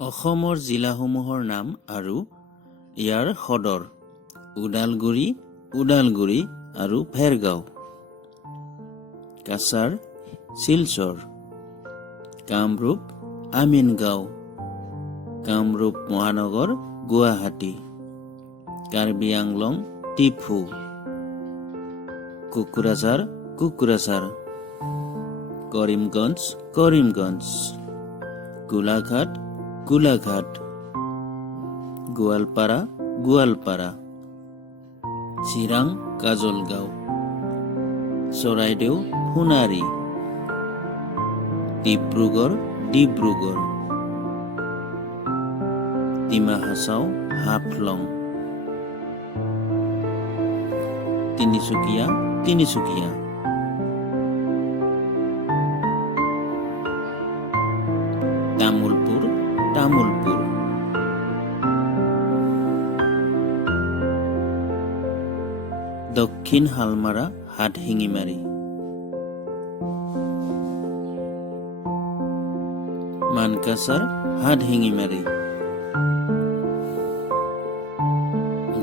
অসমৰ জিলাসমূহৰ নাম আৰু ইয়াৰ সদৰ: ওদালগুৰি, ওদালগুৰি আৰু ভেৰগাঁও। কাছাৰ, শিলচৰ। কামৰূপ, আমিনগাঁও। কামৰূপ মহানগৰ, গুৱাহাটী। কাৰ্বি আংলং, টিফু। কোকৰাঝাৰ, কোকৰাঝাৰ। কৰিমগঞ্জ, কৰিমগঞ্জ। গোলাঘাট, গোলাঘাট। গোৱালপাৰা, গোৱালপাৰা। চিৰাং, কাজলগাঁও। চৰাইদেউ, সোণাৰী। ডিব্ৰুগড়, ডিব্ৰুগড়। ডিমা হাছাও, হাফলং। তিনিচুকীয়া, তিনিচুকীয়া। তামুলপুৰ, তামুলপুৰ। দক্ষিণ হালমাৰা, হাটশিঙিমাৰী। মানকাছাৰ, হাটশিঙিমাৰী।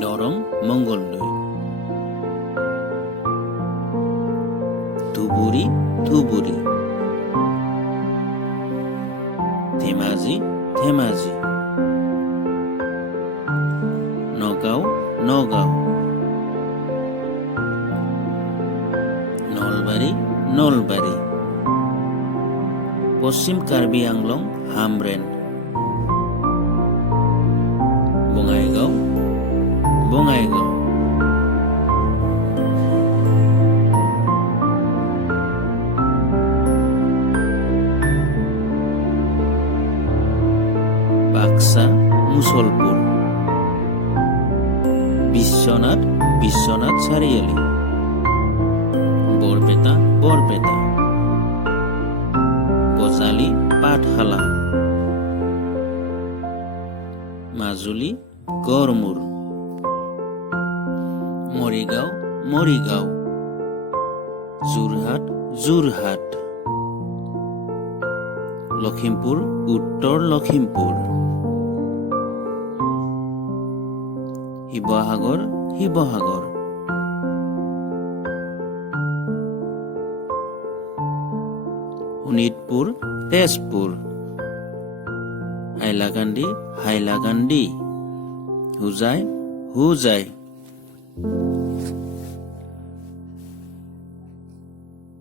দৰং, মংগলদৈ। ধুবুৰী, ধুবুৰী। ধেমাজি, ধেমাজি। নগাঁও, নগাঁও। নলবাৰী, নলবাৰী। পশ্চিম কাৰ্বি আংলং, হামৰেন। বঙাইগাঁও, বঙাইগাঁও। বাক্সা, মুছলপুৰ। বিশ্বনাথ, বিশ্বনাথ চাৰিআলি। বৰপেটা, বৰপেটা। বজালী, পাঠশালা। মাজুলী, গড়মূৰ। মৰিগাঁও, মৰিগাঁও। যোৰহাট, যোৰহাট। লখিমপুৰ, উত্তৰ লখিমপুৰ। শিৱসাগৰ, শিৱসাগৰ। শোণিতপুৰ, তেজপুৰ। হাইলাকান্দি, হাইলাকান্দি। হোজাই, হোজাই।